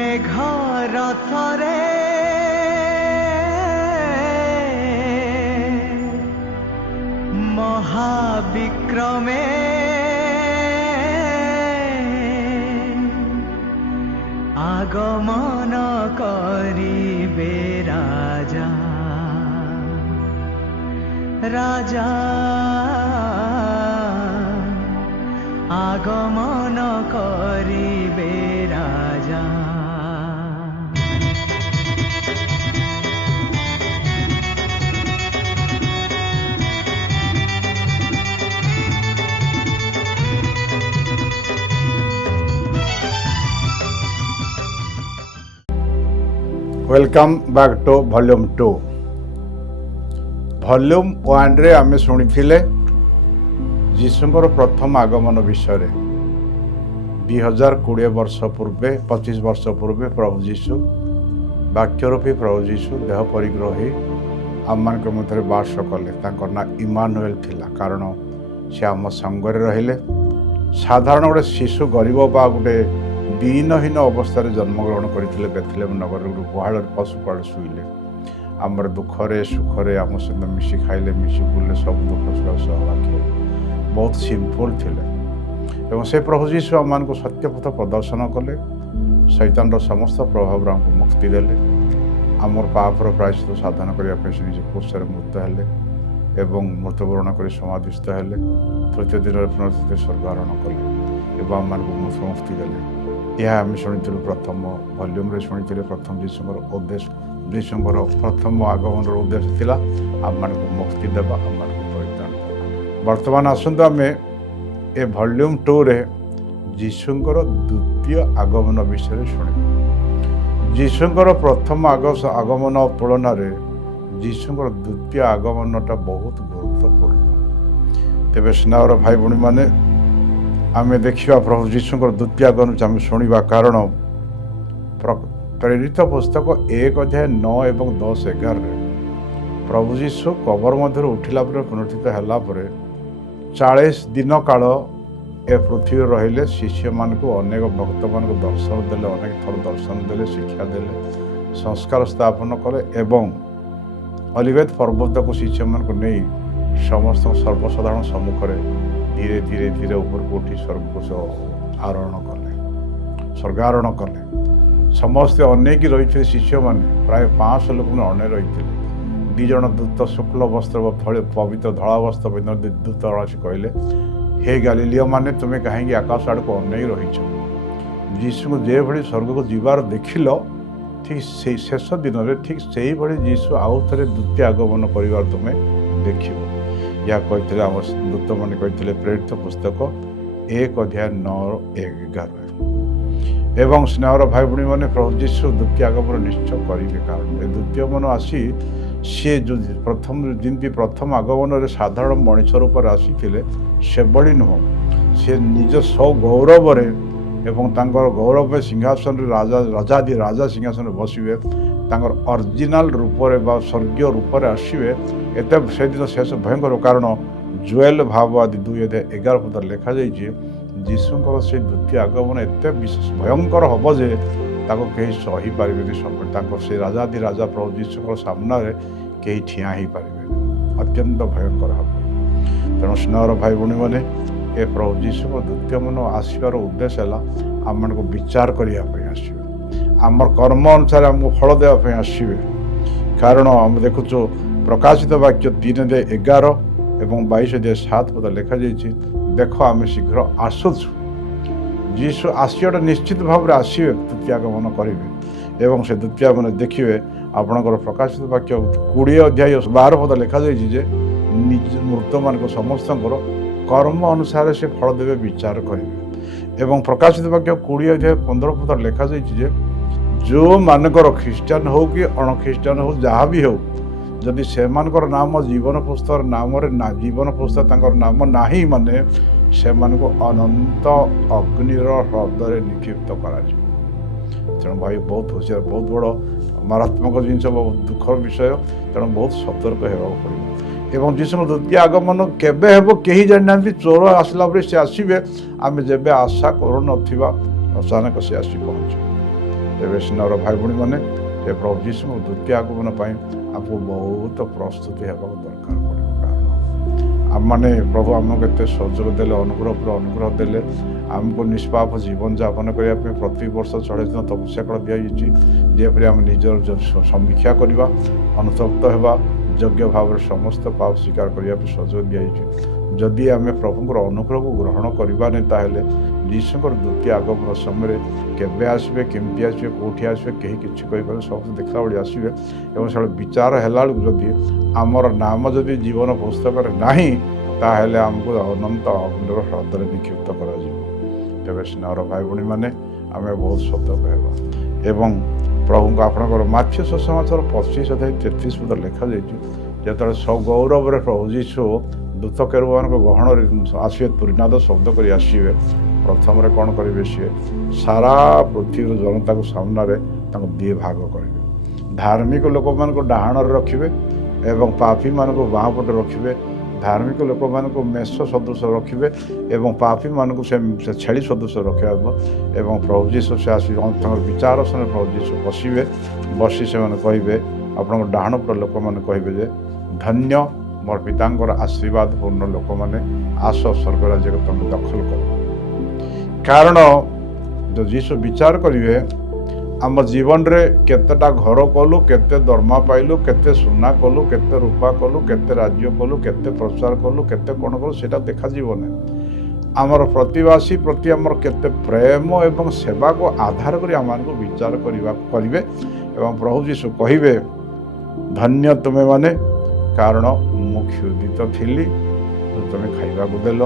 মেঘর থরে মহাবিক্রমে আগমন করিবে রাজা রাজা আগমন করিবে রাজা। Welcome back to volume 2। Volume 1 रे आमे शुणिथिले जीशुंकर प्रथम आगमन विषय 2020 वर्ष पूर्वे 25 वर्ष पूर्वे प्रभु जीशु वाक्यरूपी प्रभु जीशु देह परिग्रह ही आम मान मध्य बास कले। ना इमानुएल थिला कारण से आम संगे रहिले। साधारण गोटे शिशु गरीब बा गोटे दीनहीन अवस्था जन्मग्रहण करते बेथलेम नगर गोटे गुहाड़ पशुपाड़ शुईले आमर दुखरे सुखरे आम सहित मिशि खाइले मिशि बुले सब दुख सुख सहभागी बहुत सिंपल थिले। एवं से प्रभु जीशु आम को सत्यपथ प्रदर्शन कले। शैतान समस्त प्रभाव आमको मुक्ति देले। आमर पापर प्रायश्चित साधन करने से निज क्रूसरे मृत्यु हेले एवं मृत्युवरण कर समाधिस्थ हेले। तृतीय दिन पुनर्स्थित स्वर्गारोहण कले एवं आम को मुक्ति देले। यह आम शुणी प्रथम वॉल्यूम रे शुणी प्रथम जीशुंकर उद्देश्य जीशुंकर प्रथम आगमन उद्देश्य थिला आम मान को मुक्ति देवा आम मान को परित्राण। वर्तमान आसंतु आम ए वॉल्यूम 2 रे जीशुंकर द्वितीय आगमन विषय शुणी। जीशुंकर प्रथम आगमन तुलन रे जीशुंकर द्वितीय आगमनटा बहुत गुरुत्वपूर्ण। तेबे स्नेहर भाई भणी माने आमे देखिबा प्रभु जीशुंकर द्वितीय आगमन आम शुणा कारण प्रेरित पुस्तक 1 अध्याय 9 एवं 10-11 प्रभु जीशु कबर मध्य उठिला पुनर्थित होला 40 दिन काल ए पृथ्वी रहिले। शिष्य मान को अनेक भक्त मान को दर्शन देले, अनेक थर दर्शन देले, शिक्षा देले, संस्कार स्थापन कले एवं अलिवेद पर्वत को शिष्य मान को नहीं समस्त सर्वसाधारण सम्मुख धीरे धीरे धीरे ऊपर को उठी स्वर्ग को आरोहण कले, स्वर्गारोहण कले। समस्ते अनेक रही शिष्य मैंने प्राय 500 लोक अने रही 2 जन दूत शुक्ल वस्त्र पवित्र धला वस्त्र दूत आसी कहले हे गालीलियो माने तुम्हें कहीं आकाश आड़ को अने रही जीशु को जे भली स्वर्ग को जीवार देखिल ठीक से शेष दिन में ठीक से ही भली जीशु आउ थे द्वितीय आगमन कर तुम्हें देख यह कहते आम दूत मैंने कहते प्रेरित पुस्तक 1 अध्याय 9-11 एवं स्नेहर भाई भणी मैंने प्रभु जीशु द्वितीय आगमन निश्चय करेंगे कारण द्वितीय मन आसी सी जो प्रथम जमी प्रथम आगमन साधारण मनुष्य रूप आसी से बड़ी नुह सी निज सौ गौरव एवं गौरव सिंहासन राजा राजादि राजा सिंहासन बसवे ओरिजिनल रूप स्वर्गीय रूप आसवे एत से दिन शेष भयंकर कारण जोएल भाव आदि 2-11 पद लिखा जाइए जीशुंकर से द्वितीय आगमन एत विशेष भयंकर हम जे कहीं सही पारे सब से राजादि राजा प्रभु जीशुंकर सामना कहीं ठिया ही पारे अत्यंत भयंकर हम। तेणु स्नेहर भाई भणी मैंने ए प्रभु जीशुंकर द्वितीय मन आसबार उद्देश्य है आम मान को विचार करने आसवे आमर कर्म अनुसार आमको फल देवाई आसवे कारण आम देखुचु प्रकाशित वाक्य 3:11 एवं 22:7 पद लिखा जाइए देख आम शीघ्र आसुचु। जीशु आसियाटा निश्चित भाव में आसवे द्वितीय आगमन करेंगे एवं से द्वितीय आगमन देखिए आपणकर प्रकाशित वाक्य 20 अध्याय 12 पद लिखा जाइए निज मृत मान को समस्त कर्म अनुसार से फल देवे विचार करेंगे एवं प्रकाशित वाक्य 20 अध्याय 15 पद लिखा जाइए जो मानकर ख्रीस्टान हो कि अण ख्रीस्टान हो जहाँ भी हो जदि से नाम जीवन पुस्तक नाम जीवन पुस्तक नाम नहीं माने से अनंत अग्निर ह्रदे निक्षिप्त कर। तेणु भाई बहुत होशियार बहुत बड़ मारात्मक जिनस बहुत दुखर विषय तेणु बहुत सतर्क होगा पड़े एवं जीशु द्वितीय आगमन केबे हेबो केही जानि ना चोर आसला से आसवे आम जब आशा करूँ अचानक से आसी पहुँच ତେବେ ସ୍ନେହର ଭାଇ ଭଉଣୀମାନେ ଏ ପ୍ରଭୁ ଯୀଶୁଙ୍କ ଦ୍ୱିତୀୟ ଆଗମନ ପାଇଁ ଆମକୁ ବହୁତ ପ୍ରସ୍ତୁତି ହେବାକୁ ଦରକାର ପଡ଼ିବ। କାରଣ ଆମମାନେ ପ୍ରଭୁ ଆମକୁ ଏତେ ସହଯୋଗ ଦେଲେ, ଅନୁଗ୍ରହ ଉପରେ ଅନୁଗ୍ରହ ଦେଲେ, ଆମକୁ ନିଷ୍ପାପ ଜୀବନଯାପନ କରିବା ପାଇଁ ପ୍ରତିବର୍ଷ 40 ଦିନ ତପସ୍ୟା କାଳ ଦିଆଯାଇଛି, ଯେପରି ଆମେ ନିଜର ସମୀକ୍ଷା କରିବା, ଅନୁତପ୍ତ ହେବା, ଯୋଗ୍ୟ ଭାବରେ ସମସ୍ତ ପାପ ସ୍ୱୀକାର କରିବା ପାଇଁ ସହଯୋଗ ଦିଆଯାଇଛି। ଯଦି ଆମେ ପ୍ରଭୁଙ୍କର ଅନୁଗ୍ରହକୁ ଗ୍ରହଣ କରିବାନି, ତାହେଲେ ଯୀଶୁଙ୍କର ଦ୍ୱିତୀୟ ଆଗମନ ସମୟରେ କେବେ ଆସିବେ, କେମିତି ଆସିବେ, କେଉଁଠି ଆସିବେ କେହି କିଛି କହିପାରିବେ, ସମସ୍ତେ ଦେଖିଲା ଭଳି ଆସିବେ। ଏବଂ ସେଟା ବିଚାର ହେଲା ବେଳକୁ ଯଦି ଆମର ନାମ ଯଦି ଜୀବନ ପୁସ୍ତକରେ ନାହିଁ, ତାହେଲେ ଆମକୁ ଅନନ୍ତ ଅଗ୍ନିର ହ୍ରଦରେ ନିକ୍ଷିପ୍ତ କରାଯିବ। ତେବେ ସ୍ନେହର ଭାଇ ଭଉଣୀମାନେ ଆମେ ବହୁତ ସତର୍କ ହେବା। ଏବଂ ପ୍ରଭୁଙ୍କୁ ଆପଣଙ୍କର ମାଥ୍ୟୁ ସୁସମାଚାର 25-33 ସୁଦ୍ଧା ଲେଖାଯାଇଛି, ଯେତେବେଳେ ଗୌରବରେ ପ୍ରଭୁ ଯୀଶୁ ଦୂତ କେରୁବମାନଙ୍କ ଗହଣରେ ଆସିବେ, ତୁରୀନାଦ ଶବ୍ଦ କରି ଆସିବେ, ପ୍ରଥମରେ କ'ଣ କରିବେ? ସିଏ ସାରା ପୃଥିବୀର ଜନତାକୁ ସାମ୍ନାରେ ତାଙ୍କୁ ଦୁଇ ଭାଗ କରିବେ। ଧାର୍ମିକ ଲୋକମାନଙ୍କୁ ଡାହାଣରେ ରଖିବେ ଏବଂ ପାପୀମାନଙ୍କୁ ବାଁ ପଟେ ରଖିବେ। ଧାର୍ମିକ ଲୋକମାନଙ୍କୁ ମେଷ ସଦୃଶ ରଖିବେ ଏବଂ ପାପୀମାନଙ୍କୁ ସେ ଛେଳି ସଦୃଶ ରଖିବ। ଏବଂ ପ୍ରଭୁ ଯୀଶୁ ସେ ଆସି ତାଙ୍କର ବିଚାରସନରେ ପ୍ରଭୁ ଯୀଶୁ ବସି ସେମାନେ କହିବେ, ଆପଣଙ୍କ ଡାହାଣ ପଟ ଲୋକମାନେ କହିବେ ଯେ, ଧନ୍ୟ ମୋର ପିତାଙ୍କର ଆଶୀର୍ବାଦ ପୂର୍ଣ୍ଣ ଲୋକମାନେ, ଆସ ସ୍ୱର୍ଗ ରାଜ୍ୟକୁ ତମେ ଦଖଲ କର। କାରଣ ଯେଉଁ ଯୀଶୁ ବିଚାର କରିବେ, ଆମ ଜୀବନରେ କେତେଟା ଘର କଲୁ, କେତେ ଦରମା ପାଇଲୁ, କେତେ ସୁନା କଲୁ, କେତେ ରୂପା କଲୁ, କେତେ ରାଜ୍ୟ କଲୁ, କେତେ ପ୍ରଚାର କଲୁ, କେତେ କ'ଣ କଲୁ, ସେଇଟା ଦେଖାଯିବ ନାହିଁ। ଆମର ପ୍ରତିବାସୀ ପ୍ରତି ଆମର କେତେ ପ୍ରେମ ଏବଂ ସେବାକୁ ଆଧାର କରି ଆମମାନଙ୍କୁ ବିଚାର କରିବେ। ଏବଂ ପ୍ରଭୁ ଯୀଶୁ କହିବେ, ଧନ୍ୟ ତୁମେମାନେ, କାରଣ ମୁଁ କ୍ଷୁଧିତ ଥିଲି, ତୁମେ ଖାଇବାକୁ ଦେଲ,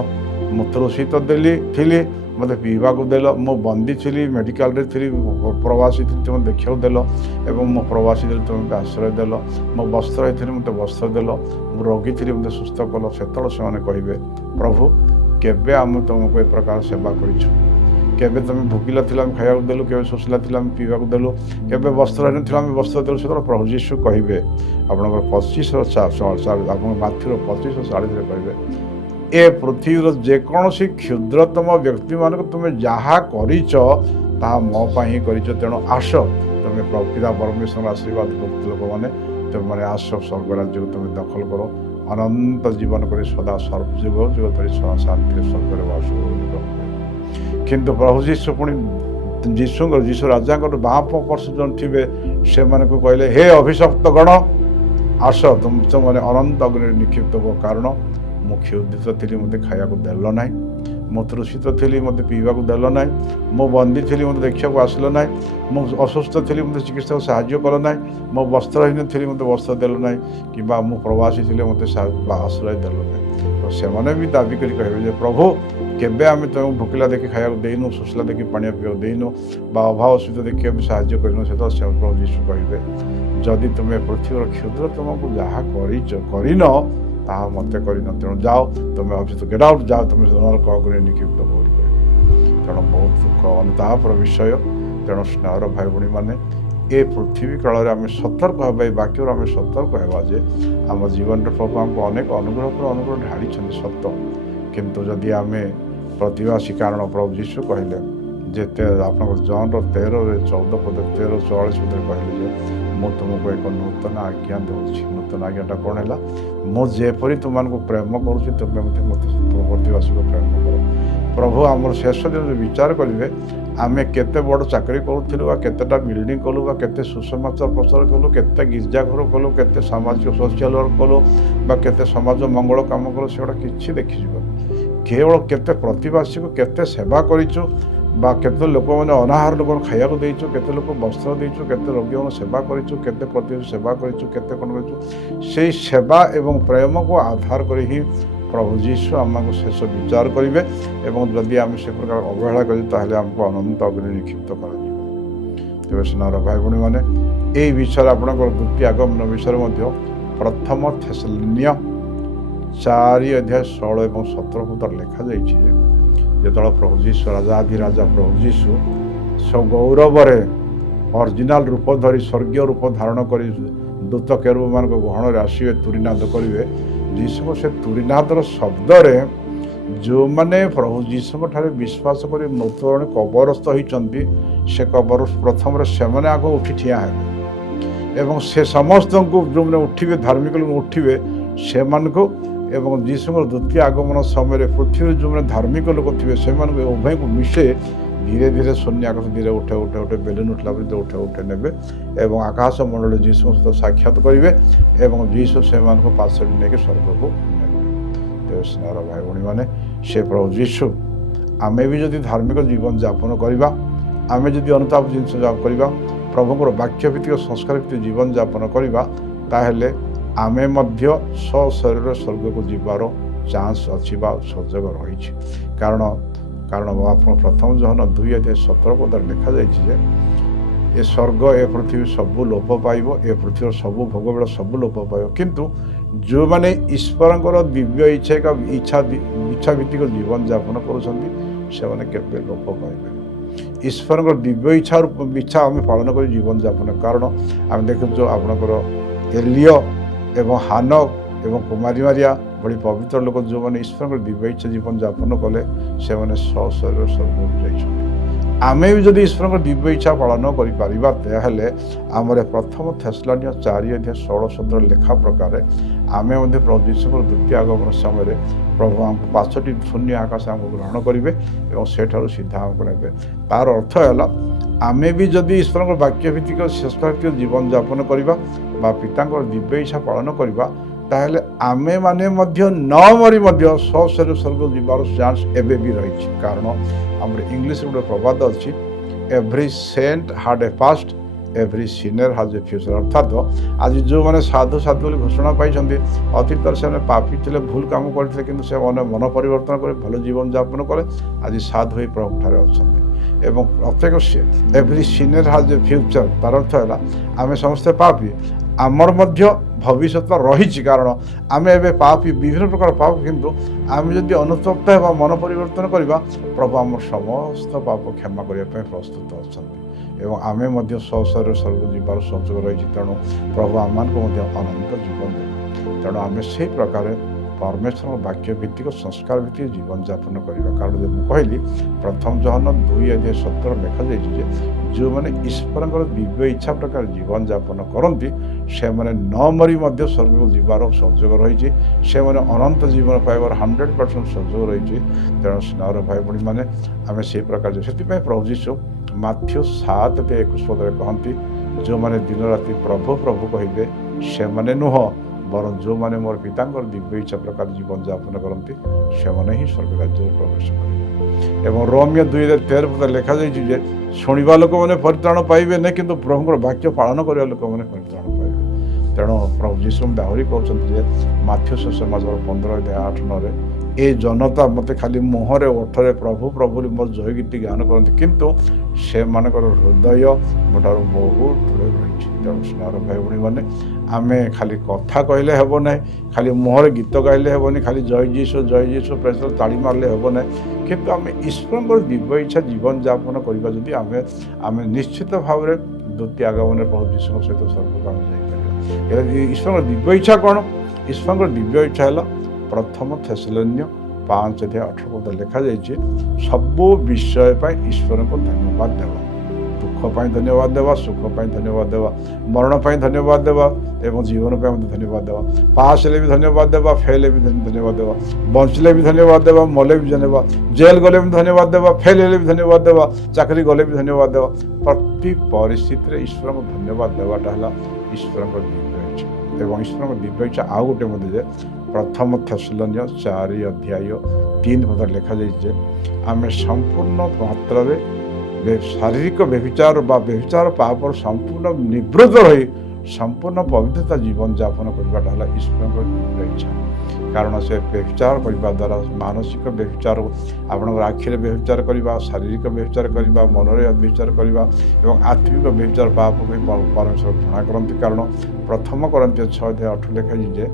ମୁଁ ତୃଷିତ ଥିଲି, ମୋତେ ପିଇବାକୁ ଦେଲ, ମୁଁ ବନ୍ଦୀ ଥିଲି, ମେଡ଼ିକାଲରେ ଥିଲି, ପ୍ରବାସୀ ଥିଲି, ତୁମେ ଦେଖିବାକୁ ଦେଲ, ଏବଂ ମୁଁ ପ୍ରବାସୀ ଥିଲି, ତୁମେ ମୋତେ ଆଶ୍ରୟ ଦେଲ, ମୁଁ ବସ୍ତ୍ର ହେଇଥିଲି, ମୋତେ ବସ୍ତ୍ର ଦେଲ, ମୁଁ ରୋଗୀ ଥିଲି, ମୋତେ ସୁସ୍ଥ କଲ। ସେତେବେଳେ ସେମାନେ କହିବେ, ପ୍ରଭୁ କେବେ ଆମେ ତୁମକୁ ଏ ପ୍ରକାର ସେବା କରିଛୁ? କେବେ ତୁମେ ଭୋକିଲା ଥିଲା ଆମେ ଖାଇବାକୁ ଦେଲୁ, କେବେ ଶୋଷିଲା ଥିଲା ଆମେ ପିଇବାକୁ ଦେଲୁ, କେବେ ବସ୍ତ୍ର ହେଇନଥିଲା ଆମେ ବସ୍ତ୍ର ଦେଲୁ? ସେତେବେଳେ ପ୍ରଭୁ ଯୀଶୁ କହିବେ, ଆପଣଙ୍କର 25-40, ଆପଣଙ୍କ ମାଥ୍ୟୁର 25-40 କହିବେ, ଏ ପୃଥିବୀର ଯେକୌଣସି କ୍ଷୁଦ୍ରତମ ବ୍ୟକ୍ତିମାନଙ୍କୁ ତୁମେ ଯାହା କରିଛ ତାହା ମୋ ପାଇଁ ହିଁ କରିଛ। ତେଣୁ ଆସ, ତୁମେ ପିତା ପରମେଶ୍ୱରଙ୍କ ଆଶୀର୍ବାଦ ଭକ୍ତ ଲୋକମାନେ, ତୁମେମାନେ ଆସ ସ୍ୱର୍ଗ ରାଜ୍ୟକୁ ତୁମେ ଦଖଲ କର, ଅନନ୍ତ ଜୀବନ କରି ସଦା ଯୁଗ ଧରି ଶାନ୍ତିରେ ସ୍ୱର୍ଗରେ ବାସ କର। କିନ୍ତୁ ପ୍ରଭୁ ଯୀଶୁ ପୁଣି ଯୀଶୁ ରାଜାଙ୍କର ବାଁ ପାର୍ଶ୍ୱରେ ଜଣେ ଥିବେ, ସେମାନଙ୍କୁ କହିଲେ, ହେ ଅଭିଶପ୍ତ ଗଣ, ଆସ ତୁମମାନେ ଅନନ୍ତ ଅଗ୍ନିରେ ନିକ୍ଷିପ୍ତ ହୁଅ। କାରଣ ମୁଁ କ୍ଷୁଧିତ ଥିଲି, ମୋତେ ଖାଇବାକୁ ଦେଲ ନାହିଁ, ମୁଁ ତୃଷିତ ଥିଲି, ମୋତେ ପିଇବାକୁ ଦେଲ ନାହିଁ, ମୁଁ ବନ୍ଦୀ ଥିଲି, ମୋତେ ଦେଖିବାକୁ ଆସିଲ ନାହିଁ, ମୁଁ ଅସୁସ୍ଥ ଥିଲି, ମୋତେ ଚିକିତ୍ସାକୁ ସାହାଯ୍ୟ କଲ ନାହିଁ, ମୁଁ ବସ୍ତ୍ରହୀନ ଥିଲି, ମୋତେ ବସ୍ତ୍ର ଦେଲ ନାହିଁ, କିମ୍ବା ମୁଁ ପ୍ରବାସୀ ଥିଲି, ମୋତେ ଆଶ୍ରୟ ଦେଲ ନାହିଁ। ତ ସେମାନେ ବି ଦାବି କରି କହିବେ ଯେ, ପ୍ରଭୁ କେବେ ଆମେ ତୁମକୁ ଭୋକିଲା ଦେଖି ଖାଇବାକୁ ଦେଇନୁ, ଶୋଷିଲା ଦେଖି ପାଣି ପିଇବାକୁ ଦେଇନୁ, ବା ଅଭାବ ଅସୁବିଧା ଦେଖି ଆମେ ସାହାଯ୍ୟ କରିନୁ? ସେତେବେଳେ ପ୍ରଭୁ ଯୀଶୁ କହିବେ, ଯଦି ତୁମେ ପୃଥିବୀର କ୍ଷୁଦ୍ରତମକୁ ଯାହା କରିନ ତାହା ମୋତେ କରିନ, ତେଣୁ ଯାଅ ତୁମେ ଅଭିଯୁକ୍ତ, ଗେଟ୍ ଆଉଟ୍, ଯାଅ ତୁମେ ନରକ ଅଗ୍ନିରେ ନିକ୍ଷିପ୍ତ ବୋଲି କହିବେ। ତେଣୁ ବହୁତ ଦୁଃଖ ଅନୁତାପର ବିଷୟ। ତେଣୁ ସ୍ନେହର ଭାଇ ଭଉଣୀମାନେ, ଏ ପୃଥିବୀ କାଳରେ ଆମେ ସତର୍କ ହେବା, ଏ ବାକ୍ୟରୁ ଆମେ ସତର୍କ ହେବା ଯେ ଆମ ଜୀବନରେ ପ୍ରଭୁ ଆମକୁ ଅନେକ ଅନୁଗ୍ରହ ଢାଳିଛନ୍ତି ସତ, କିନ୍ତୁ ଯଦି ଆମେ ପ୍ରତିବାସୀ, କାରଣ ପ୍ରଭୁ ଯୀଶୁ କହିଲେ ଯେ ଆପଣଙ୍କର ଜନ୍ର 13:14-13-44 କହିଲେ ଯେ, ମୁଁ ତୁମକୁ ଏକ ନୂତନ ଆଜ୍ଞା ଦେଉଛି। ନୂତନ ଆଜ୍ଞାଟା କ'ଣ ହେଲା? ମୁଁ ଯେପରି ତୁମମାନଙ୍କୁ ପ୍ରେମ କରୁଛି, ତୁମେ ମୋତେ ପ୍ରତିବାସୀକୁ ପ୍ରେମ କର। ପ୍ରଭୁ ଆମର ଶେଷ ଦିନରେ ବିଚାର କରିବେ, ଆମେ କେତେ ବଡ଼ ଚାକିରି କରୁଥିଲୁ, ବା କେତେଟା ବିଲ୍ଡିଂ କଲୁ, ବା କେତେ ସୁସମାଚାର ପ୍ରଚାର କଲୁ, କେତେ ଗିର୍ଜାଘର କଲୁ, କେତେ ସାମାଜିକ ସୋସିଆଲ ୱାର୍କ କଲୁ, ବା କେତେ ସମାଜ ମଙ୍ଗଳ କାମ କଲୁ, ସେଗୁଡ଼ା କିଛି ଦେଖିଯିବନି। କେବଳ କେତେ ପ୍ରତିବାସୀକୁ କେତେ ସେବା କରିଛୁ, ବା କେତେ ଲୋକମାନେ ଅନାହାର ଲୋକଙ୍କୁ ଖାଇବାକୁ ଦେଇଛୁ, କେତେ ଲୋକ ବସ୍ତ୍ର ଦେଇଛୁ, କେତେ ରୋଗୀମାନଙ୍କୁ ସେବା କରିଛୁ, କେତେ ପ୍ରତିବାସୀ ସେବା କରିଛୁ, କେତେ କ'ଣ କରିଛୁ, ସେଇ ସେବା ଏବଂ ପ୍ରେମକୁ ଆଧାର କରି ହିଁ ପ୍ରଭୁ ଯୀଶୁ ଆମକୁ ଶେଷ ବିଚାର କରିବେ। ଏବଂ ଯଦି ଆମେ ସେ ପ୍ରକାର ଅବହେଳା କରିବୁ, ତାହେଲେ ଆମକୁ ଅନନ୍ତ ଅଗ୍ନିରେ ନିକ୍ଷିପ୍ତ କରାଯିବ। ତେବେ ସ୍ନେହର ଭାଇ ଭଉଣୀମାନେ, এই ବିଷୟରେ ଆପଣଙ୍କର ଦ୍ୱିତୀୟ ଆଗମନ ବିଷୟରେ ମଧ୍ୟ ପ୍ରଥମ ଥେସଲୋନିୟ 4:16 ଏବଂ 17 ଲେଖାଯାଇଛି ଯେ, ଯେତେବେଳେ ପ୍ରଭୁ ଯୀଶୁ ରାଜାଧିରାଜା ପ୍ରଭୁ ଯୀଶୁ ଗୌରବରେ ଅରିଜିନାଲ ରୂପ ଧରି, ସ୍ୱର୍ଗୀୟ ରୂପ ଧାରଣ କରି ଦୂତ କେରୁବମାନଙ୍କ ଗହଣରେ ଆସିବେ, ତୁରୀନାଦ କରିବେ, ଯୀଶୁଙ୍କ ସେ ତୁରୀନାଦର ଶବ୍ଦରେ ଯେଉଁମାନେ ପ୍ରଭୁ ଯୀଶୁଙ୍କ ଠାରେ ବିଶ୍ୱାସ କରି ମୃତ୍ୟୁବରଣରେ କବରସ୍ଥ ହୋଇଛନ୍ତି ସେ କବର ପ୍ରଥମରେ ସେମାନେ ଆଗ ଉଠି ଠିଆ ହେବେ ଏବଂ ସେ ସମସ୍ତଙ୍କୁ ଯେଉଁମାନେ ଉଠିବେ ଧାର୍ମିକ ଲୋକ ଉଠିବେ ସେମାନଙ୍କୁ ଏବଂ ଯୀଶୁଙ୍କର ଦ୍ୱିତୀୟ ଆଗମନ ସମୟରେ ପୃଥିବୀରେ ଯେଉଁମାନେ ଧାର୍ମିକ ଲୋକ ଥିବେ ସେମାନଙ୍କୁ ଉଭୟଙ୍କୁ ମିଶେ ଧୀରେ ଧୀରେ ଶୂନ୍ୟ ଆକାଶ ଧୀରେ ଉଠେ ବେଲୁନ ଉଠିଲା ପରେ ଉଠେ ନେବେ ଏବଂ ଆକାଶ ମଣ୍ଡଳରେ ଯୀଶୁଙ୍କ ସହିତ ସାକ୍ଷାତ କରିବେ ଏବଂ ଯୀଶୁ ସେମାନଙ୍କୁ ପାଶରେ ନେଇକି ସ୍ୱର୍ଗକୁ ନେବେ। ତେବେ ସ୍ନେହର ଭାଇ ଭଉଣୀମାନେ ସେ ପ୍ରଭୁ ଯୀଶୁ ଆମେ ବି ଯଦି ଧାର୍ମିକ ଜୀବନ ଯାପନ କରିବା ଆମେ ଯଦି ଅନୁତାପ ଜିନିଷ କରିବା ପ୍ରଭୁଙ୍କର ବାକ୍ୟଭିତ୍ତିକ ସଂସ୍କାର ଭିତ୍ତିକ ଜୀବନ ଯାପନ କରିବା ତାହେଲେ ଆମେ ମଧ୍ୟ ସଶରୀର ସ୍ୱର୍ଗକୁ ଯିବାର ଚାନ୍ସ ଅଛି ବା ସୁଯୋଗ ରହିଛି। କାରଣ ଆପଣ ପ୍ରଥମ ଜହନ 2:17 ଲେଖାଯାଇଛି ଯେ ଏ ସ୍ୱର୍ଗ ଏ ପୃଥିବୀ ସବୁ ଲୋପ ପାଇବ, ଏ ପୃଥିବୀର ସବୁ ଭୋଗବେଳ ସବୁ ଲୋପ ପାଇବ, କିନ୍ତୁ ଯେଉଁମାନେ ଈଶ୍ୱରଙ୍କର ଦିବ୍ୟ ଇଚ୍ଛା ଭିତ୍ତିକ ଜୀବନ ଯାପନ କରୁଛନ୍ତି ସେମାନେ କେବେ ଲୋପ ପାଇବେ। ଈଶ୍ୱରଙ୍କର ଦିବ୍ୟ ଇଚ୍ଛା ଆମେ ପାଳନ କରି ଜୀବନ ଯାପନ, କାରଣ ଆମେ ଦେଖୁଛୁ ଆପଣଙ୍କର ଏଲିୟ ଏବଂ ହାନକ ଏବଂ କୁମାରୀ ମାରିଆ ଭଳି ପବିତ୍ର ଲୋକ ଯେଉଁମାନେ ଈଶ୍ୱରଙ୍କର ଦିବ୍ୟ ଇଚ୍ଛା ଜୀବନ ଯାପନ କଲେ ସେମାନେ ସଶରୀର ସ୍ୱର୍ଗକୁ ଯାଇଛନ୍ତି। ଆମେ ବି ଯଦି ଈଶ୍ୱରଙ୍କର ଦିବ୍ୟ ଇଚ୍ଛା ପାଳନ କରିପାରିବା ତାହେଲେ ଆମର ପ୍ରଥମ ଥେସଲୋନିୟ 4:16 ଲେଖା ପ୍ରକାରେ ଆମେ ମଧ୍ୟ ପ୍ରଭୁ ଯୀଶୁଙ୍କର ଦ୍ୱିତୀୟ ଆଗମନ ସମୟରେ ପ୍ରଭୁ ଆମକୁ 5ଟି ଶୂନ୍ୟ ଆକାଶ ଆମକୁ ଗ୍ରହଣ କରିବେ ଏବଂ ସେଠାରୁ ସିଧା ଆମକୁ ନେବେ। ତାର ଅର୍ଥ ହେଲା ଆମେ ବି ଯଦି ଈଶ୍ୱରଙ୍କର ବାକ୍ୟଭିତ୍ତିକ ସଂସ୍କାରଭିତ୍ତିକ ଜୀବନ ଯାପନ କରିବା ବା ପିତାଙ୍କର ଦିବ୍ୟ ଇଚ୍ଛା ପାଳନ କରିବା ତାହେଲେ ଆମେମାନେ ମଧ୍ୟ ନ ମରି ମଧ୍ୟ ସଶରୀର ସ୍ୱର୍ଗ ଯିବାର ଚାନ୍ସ ଏବେ ବି ରହିଛି। କାରଣ ଆମର ଇଂଲିଶରେ ଗୋଟେ ପ୍ରବାଦ ଅଛି, every saint had a past, every sinner has a future. ଅର୍ଥାତ୍ ଆଜି ଯେଉଁମାନେ ସାଧୁ ବୋଲି ଘୋଷଣା ପାଇଛନ୍ତି ଅତୀତରେ ସେମାନେ ପାପୀ ଥିଲେ, ଭୁଲ କାମ କରିଥିଲେ, କିନ୍ତୁ ସେମାନେ ମନ ପରିବର୍ତ୍ତନ କରି ଭଲ ଜୀବନ ଯାପନ କଲେ ଆଜି ସାଧୁ ହୋଇ ପ୍ରଭୁଠାରେ ଅଛନ୍ତି। ଏବଂ ପ୍ରତ୍ୟେକ every sinner has a future, ତାର ଅର୍ଥ ହେଲା ଆମେ ସମସ୍ତେ ପାପୀ, ଆମର ମଧ୍ୟ ଭବିଷ୍ୟତ ରହିଛି। କାରଣ ଆମେ ଏବେ ପାପୀ, ବିଭିନ୍ନ ପ୍ରକାର ପାପ, କିନ୍ତୁ ଆମେ ଯଦି ଅନୁତପ୍ତ ହେବା ମନ ପରିବର୍ତ୍ତନ କରିବା ପ୍ରଭୁ ଆମର ସମସ୍ତ ପାପ କ୍ଷମା କରିବା ପାଇଁ ପ୍ରସ୍ତୁତ ଅଛନ୍ତି ଏବଂ ଆମେ ମଧ୍ୟ ସଶରୀର ସ୍ୱର୍ଗ ଯିବାର ସୁଯୋଗ ରହିଛି। ତେଣୁ ପ୍ରଭୁ ଆମମାନଙ୍କୁ ମଧ୍ୟ ଅନନ୍ତ ଜୀବନ ଦେବେ। ତେଣୁ ଆମେ ସେହି ପ୍ରକାର ପରମେଶ୍ୱରଙ୍କ ବାକ୍ୟ ଭିତ୍ତିକ ସଂସ୍କାର ଭିତ୍ତିକ ଜୀବନ ଯାପନ କରିବା। କାରଣ ଯେ ମୁଁ କହିଲି ପ୍ରଥମ ଜହନ 2:17 ଲେଖାଯାଇଛି ଯେ ଯେଉଁମାନେ ଈଶ୍ୱରଙ୍କର ଦିବ୍ୟ ଇଚ୍ଛା ପ୍ରକାର ଜୀବନ ଯାପନ କରନ୍ତି ସେମାନେ ନ ମରି ମଧ୍ୟ ସ୍ୱର୍ଗକୁ ଯିବାର ସୁଯୋଗ ରହିଛି, ସେମାନେ ଅନନ୍ତ ଜୀବନ ପାଇବାର 100% ସୁଯୋଗ ରହିଛି। ତେଣୁ ସ୍ନେହର ଭାଇ ଭଉଣୀମାନେ ଆମେ ସେହି ପ୍ରକାର ସେଥିପାଇଁ ପ୍ରଭୁ ଯୀଶୁ ମାଥ୍ୟୁ 7:21 କହନ୍ତି, ଯେଉଁମାନେ ଦିନ ରାତି ପ୍ରଭୁ ପ୍ରଭୁ କହିବେ ସେମାନେ ନୁହଁ ବରଂ ଯେଉଁମାନେ ମୋର ପିତାଙ୍କର ଦିବ୍ୟ ଇଚ୍ଛା ପ୍ରକାର ଜୀବନ ଯାପନ କରନ୍ତି ସେମାନେ ହିଁ ସ୍ୱର୍ଗ ରାଜ୍ୟରେ ପ୍ରବେଶ କରିବେ। ଏବଂ ରୋମିଓ 2:13 ଲେଖାଯାଇଛି ଯେ ଶୁଣିବା ଲୋକମାନେ ପରିତ୍ରାଣ ପାଇବେ ନାହିଁ, କିନ୍ତୁ ପ୍ରଭୁଙ୍କର ବାକ୍ୟ ପାଳନ କରିବା ଲୋକମାନେ ପରିତ୍ରାଣ ପାଇବେ। ତେଣୁ ପ୍ରଭୁ ଯୀଶୁ ଆହୁରି କହୁଛନ୍ତି ଯେ ମାଥ୍ୟୁ ସୁସମାଚାର 15:8-9 ଏ ଜନତା ମୋତେ ଖାଲି ମୁହଁରେ ଓଠରେ ପ୍ରଭୁ ପ୍ରଭୁ ବୋଲି ମୋର ଜୟ ଗୀତି ଗାନ କରନ୍ତି, କିନ୍ତୁ ସେମାନଙ୍କର ହୃଦୟ ମୋଠାରୁ ବହୁତ ଦୂରରେ ରହିଛି। ତେଣୁ ସ୍ନେହର ଭାଇ ଭଉଣୀମାନେ ଆମେ ଖାଲି କଥା କହିଲେ ହେବ ନାହିଁ, ଖାଲି ମୁହଁରେ ଗୀତ ଗାଇଲେ ହେବନି, ଖାଲି ଜୟ ଯୀଶୁ ପ୍ରେସର ତାଳି ମାରିଲେ ହେବ ନାହିଁ, କିନ୍ତୁ ଆମେ ଈଶ୍ୱରଙ୍କର ଦିବ୍ୟ ଇଚ୍ଛା ଜୀବନ ଯାପନ କରିବା ଯଦି ଆମେ ନିଶ୍ଚିତ ଭାବରେ ଦ୍ୱିତୀୟ ଆଗମନରେ ପ୍ରଭୁ ଯୀଶୁଙ୍କ ସହିତ ସ୍ୱର୍ଗକୁ ଆମେ ଯାଇପାରିବା। ଈଶ୍ୱରଙ୍କର ଦିବ୍ୟ ଇଚ୍ଛା କ'ଣ? ଈଶ୍ୱରଙ୍କର ଦିବ୍ୟ ଇଚ୍ଛା ହେଲା ପ୍ରଥମ ଥେସଲୋନିୟ 5:18 ଲେଖାଯାଇଛି, ସବୁ ବିଷୟ ପାଇଁ ଈଶ୍ୱରଙ୍କୁ ଧନ୍ୟବାଦ ଦେବା, ଦୁଃଖ ପାଇଁ ଧନ୍ୟବାଦ ଦେବା, ସୁଖ ପାଇଁ ଧନ୍ୟବାଦ ଦେବା, ମରଣ ପାଇଁ ଧନ୍ୟବାଦ ଦେବା ଏବଂ ଜୀବନ ପାଇଁ ମଧ୍ୟ ଧନ୍ୟବାଦ ଦେବା, ପାସ୍ ହେଲେ ବି ଧନ୍ୟବାଦ ଦେବା, ଫେଲ୍ ହେଲେ ବି ଧନ୍ୟବାଦ ଦେବା, ବଞ୍ଚିଲେ ବି ଧନ୍ୟବାଦ ଦେବା, ମଲେ ବି ଧନ୍ୟବାଦ, ଜେଲ୍ ଗଲେ ବି ଧନ୍ୟବାଦ ଦେବା, ଫେଲ୍ ହେଲେ ବି ଧନ୍ୟବାଦ ଦେବା, ଚାକିରି ଗଲେ ବି ଧନ୍ୟବାଦ ଦେବା। ପ୍ରତି ପରିସ୍ଥିତିରେ ଈଶ୍ୱରଙ୍କୁ ଧନ୍ୟବାଦ ଦେବାଟା ହେଲା ଈଶ୍ୱରଙ୍କର ଦିବ୍ୟ ଇଚ୍ଛା। ଏବଂ ଈଶ୍ୱରଙ୍କ ଦିବ୍ୟ ଇଚ୍ଛା ଆଉ ଗୋଟେ ମଧ୍ୟ ଯେ ପ୍ରଥମ ଥେସଲୋନିୟ 4:3 ଲେଖାଯାଇଛି ଯେ ଆମେ ସମ୍ପୂର୍ଣ୍ଣ ମାତ୍ରାରେ ଶାରୀରିକ ବ୍ୟଭିଚାର ପାପର ସମ୍ପୂର୍ଣ୍ଣ ନିବୃତ୍ତ ରହି ସମ୍ପୂର୍ଣ୍ଣ ପବିତ୍ରତା ଜୀବନ ଯାପନ କରିବାଟା ହେଲା ଈଶ୍ୱରଙ୍କର ଦିବ୍ୟ ଇଚ୍ଛା। କାରଣ ସେ ବ୍ୟଭିଚାର କରିବା ଦ୍ୱାରା ମାନସିକ ବ୍ୟଭିଚାର, ଆପଣଙ୍କର ଆଖିରେ ବ୍ୟଭିଚାର କରିବା, ଶାରୀରିକ ବ୍ୟଭିଚାର କରିବା, ମନରେ ବ୍ୟଭିଚାର କରିବା ଏବଂ ଆତ୍ମିକ ବ୍ୟଭିଚାର ପାପ ପାଇଁ ପରମେଶ୍ୱର ଘୃଣା କରନ୍ତି। କାରଣ ପ୍ରଥମ କରନ୍ଥିୟ 6:8 ଲେଖାଯାଇଛି ଯେ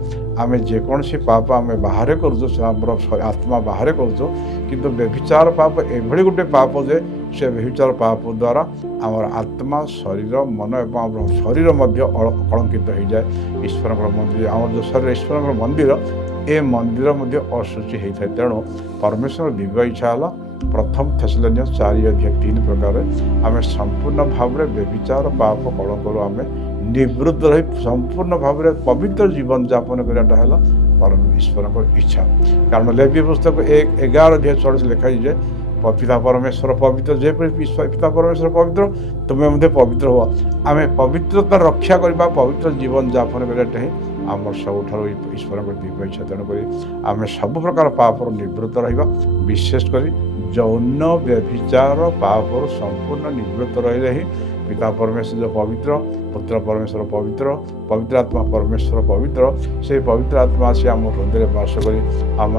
ଆମେ ଯେକୌଣସି ପାପ ଆମେ ବାହାରେ କରୁଛୁ ସେ ଆମର ଆତ୍ମା ବାହାରେ କରୁଛୁ, କିନ୍ତୁ ବ୍ୟଭିଚାର ପାପ ଏଭଳି ଗୋଟେ ପାପ ଯେ ସେ ବ୍ୟଭିଚାର ପାପ ଦ୍ୱାରା ଆମର ଆତ୍ମା, ଶରୀର, ମନ ଏବଂ ଆମର ଶରୀର ମଧ୍ୟ କଳଙ୍କିତ ହୋଇଯାଏ। ଈଶ୍ୱରଙ୍କର ମନ୍ଦିର, ଆମର ଯେଉଁ ଶରୀର ଈଶ୍ୱରଙ୍କର ମନ୍ଦିର, ए मंदिर अशुचि होता है। तेणु परमेश्वर दिव्य इच्छा है प्रथम थेसलोनिय 4:3 प्रकार आम संपूर्ण भाव में व्यभिचार पाप कलंक आम निवृत्त रही संपूर्ण भाव में पवित्र जीवन यापन कराटा है परम ईश्वर इच्छा। कारण लेवी पुस्तक 1:11 लिखाई जे पिता परमेश्वर पवित्र जे पिता परमेश्वर पवित्र तुम्हें मध्य पवित्र हो। आम पवित्रता रक्षा करवा पवित्र जीवन यापन कराटा ही आम सबुठ ईश्वर दिव्य इच्छा। तेणुक आम सब प्रकार पापर निवृत्त रहा विशेषकर यौन व्यभिचार पापर संपूर्ण निवृत्त रही ही पिता परमेश्वर जो पवित्र पुत्र परमेश्वर पवित्र पवित्र आत्मा परमेश्वर पवित्र से पवित्र आत्मा आसी आम हृदय बास कर आम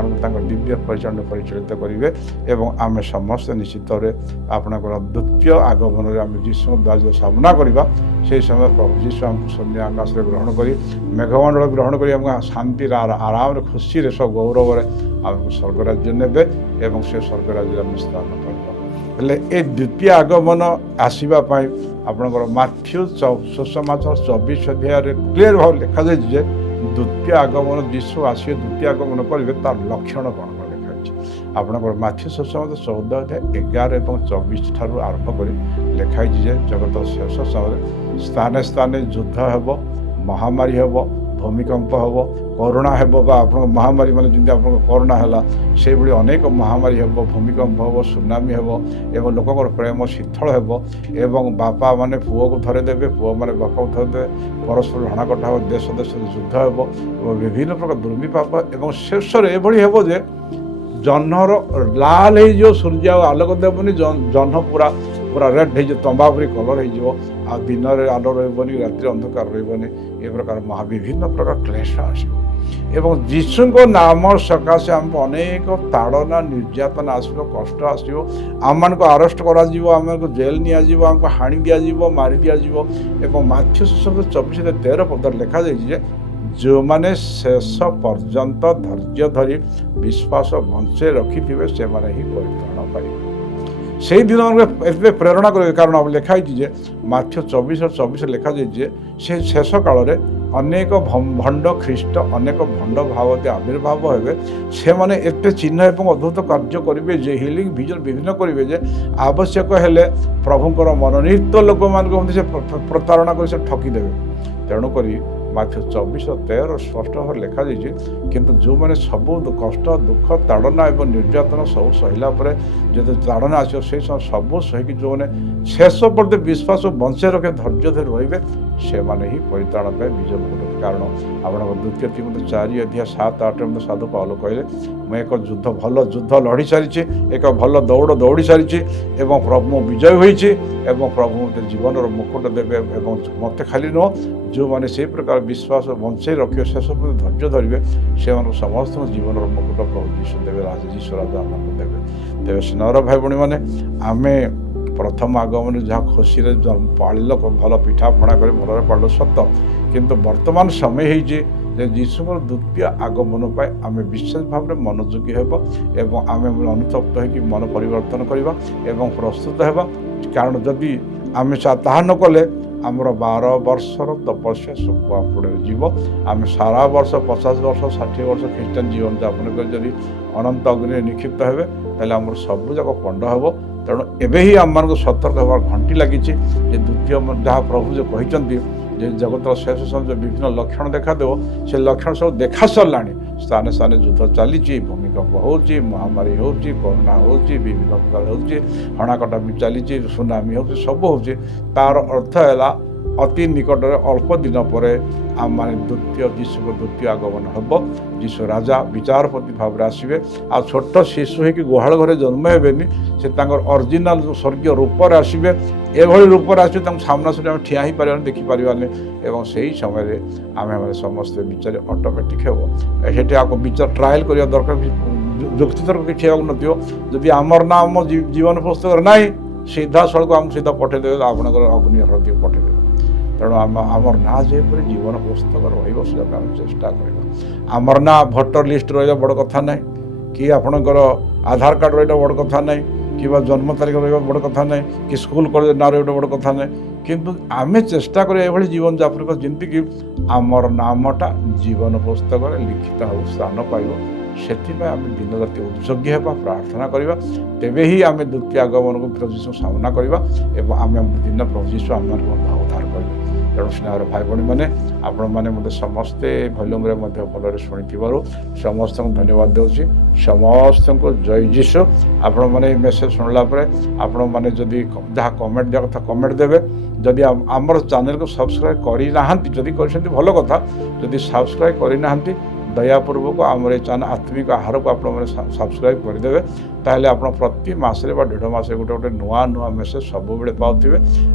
दिव्य परिचरण परिचालित करेंगे एवं आम समस्त निश्चित आपणकर द्वितीय आगमन में आम जीशु द्वारा सामना करवा से समय प्रभु जीशु आमको शून्य आकाश में ग्रहण कर मेघमंडल ग्रहण कर शांति आराम खुशी सब गौरव आमको स्वर्गराज्य ने से स्वर्गराज्य आम स्थान करवा हेले ए द्वितीय आगमन आसवाई आपणकर माथ्यू सुसमाचार 24 अध्याय क्लीयर भाव लिखा जाए द्वितीय आगमन जीशु आसिए द्वितीय आगमन करेंगे तार लक्षण कौन लिखाई आपणकर माथ्यू सुसमाचार 14 अध्याय 11 और 24 ठारू आरंभ कर लिखाई जगत शेष समय स्थाने स्थाने युद्ध हेब महामारी हेब भूमिकंप हेब करोना हेब आप महामारी मान जमी आप करोना है से भाई अनेक महामारी हेब भूमिकंप हेब सुनामी हेब एवं लोक प्रेम शीतल हेब एवं बापा माने पुओ को धरेदेवे पुओ मैंने बापा को धरेदेवे परस्पर हणाकटा हे देश देश युद्ध हेब विभिन्न प्रकार दुर्विपाक एवं शेष एभली हेब जे जह्नर लाल हो सूर्य आलोक देवनी जह्न पूरा पूरा रेड हो तंबापुरी कलर हो दिन आलो रही रात्रि अंधकार रही ए प्रकार विभिन्न प्रकार क्लेश आसो एवं जीशु को नाम सकाशे आमको अनेक ताड़ना निर्यातना आसो कष्ट आसो आम मान को अरेस्ट करा आम को जेल निमको हाणी दिज्व मारी दिज्व एवं माथ्यू सुसमाचार 24:13 पद लिखा जाए जो मैंने शेष पर्यंत धैर्य धरी विश्वास बंचे रखिथे से माने ही परित्राण पाइबे से दिन प्रेरणा करेंगे। कारण अब लिखाई माथ्यू 24:24 लिखा जाए से शेष काल में अनेक भंड ख्रीष्ट अनेक भंड भावती आविर्भाव हे से माने एते चिन्ह एवं अद्भुत कार्य करेंगे जे हिलिंग विजन विभिन्न करेंगे जे आवश्यक हेले प्रभुंकर मनोनीत लोक मान प्रतारणा कर ठकीदेवे। तेणुक माथ्यू 24:13 स्पष्ट भाव लिखा जाए किंतु जो मैंने सब कष्ट दुख ताड़ना और निर्यातना सब सहला जो ताड़ना आस सब सही जो मैंने शेष पर्यंत विश्वास बंचे रखे धैर्य धरी रे से माने ही परित्राण पाए विजय मुकुट। कारण आप द्वितीय तिमोथी 4:7-8 साधु पाउल कहले मैं एक युद्ध भल युद्ध लड़ी सारी एक भल दौड़ दौड़ी सारी प्रभु विजय होती प्रभु मत जीवन मुकुट देवे मत खाली नुह जो मैंने से प्रकार विश्वास बंचे रखे शेष पर्यंत धैर्य धरवे से समस्त जीवन मुकुट प्रभु जीशु देवे जीशु राजा आमको देवे। तेज स्नेहर भाई भाई मैंने आम प्रथम आगमन जहाँ खुशी पाल भल पिठा पणा कर भल पाल सत किंतु वर्तमान समय हो जीशु द्वितीय आगमन पर आम विशेष भाव में मनोयोगी होब आम अनुतप्त हो मन परिवर्तन करवा प्रस्तुत होगा। कारण जदि आम ताहा न कले आमर 12 वर्षर तपस्या सुपुड़े जीव आम सारा वर्ष 50 वर्ष 60 वर्ष ख्रीष्टान जीवन यापन कर अनंत अग्नि निक्षिप्त हे ताले आमर सबू जाक पंड हे। तेणु एबे ही आम मान सतर्क होवार घंटी लगी द्वितीय जहाँ प्रभु जो कहते जगत शेष समय विभिन्न लक्षण देखादेव से लक्षण सब देखा सरला स्थाने स्थाने युद्ध चली भूमिकंप हो महामारी हो कोरोना हो विभिन्न प्रकार हो हणाकटा भी चली सुनामी हो सब हो तार अर्थ है अति निकट अल्प दिन पर आम माने द्वितीय जीशु द्वितीय आगमन हम जीशु राजा विचारपति भाव में आसवे आ छोट शिशु हो गुहाल घरे जन्म हेबेनी से ओरिजिनल स्वर्गीय रूप आसवे एभली रूप आसवे सामना सामने आम ठिया ही पार देखिपारे एवं से ही समय आम समस्त विचार ऑटोमेटिक हे आपको विचार ट्रायल करने दरकार युक्तितर्क किसी नथियो जदि आमर ना आम जीवन पुस्तक ना सीधा सड़क आम सीधा पठेदेवे आपणकर अग्नि हृदय पठेदेवे। तेणु आमर ना जेपरी जीवन पुस्तक रही चेष्टा करवा आमर ना भोटर लिस्ट रहा बड़ कथा ना कि आपणकर आधार कार्ड रहा बड़ कथा ना कि किंवा जन्म तारीख रहा बड़ कथा ना कि स्कूल कॉलेज ना रहा बड़ कथा ना किंतु आम चेष्टा करें ये जीवन यापन कर जमी कि आमर नामटा जीवन पुस्तक लिखित हो स्थान पाइब से आम दिन राति उद्योगी होगा प्रार्थना करवा तेबे ही आम द्वितीय आगमन को प्रभु यीशु सामना करवा एवं आम दिन प्रभु यीशु आम उद्धार कर तेणु स्नेहर भाई भाई मैंने आपण मैंने मत समस्ते भल्यूम भलरे शुणी समस्त धन्यवाद दूसरी समस्त को जय जीशु आपण मैंने मेसेज शुणला आपण मैंने जदि जहाँ कमेंट दिया कथा कमेंट देवे जदि आमर चैनल को सब्सक्राइब करना जदि कर भल कथा जदि सब्सक्राइब करना दयापूर्वक आमर चैनल आत्मिक आहार को आप सब्सक्राइब करदे ताहले आप प्रति मसरे डेढ़ मसे गोटे गोटे नुआ नुआ मेसेज सब बेले पाथे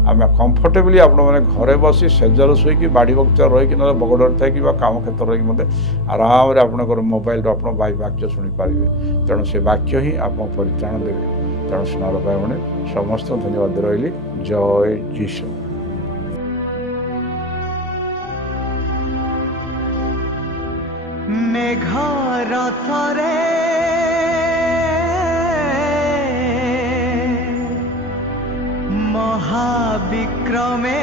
आम कंफर्टेबली आप घरे बसी सेजर शोक बाड़ी बगीचा रही ना बगड़ थे कि कम क्षेत्र रही मत आराम से आपंकर मोबाइल आप वाक्य शुणिपारे तेणु से वाक्य ही आप परित्राण देवे तेणु स्नार भाई मैंने समस्त धन्यवाद रही जय जीशु। मेघर थरे महाविक्रमे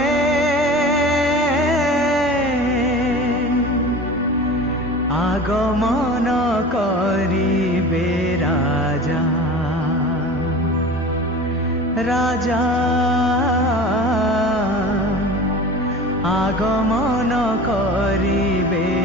आगमन करिबे राजा राजा आगमन करिबे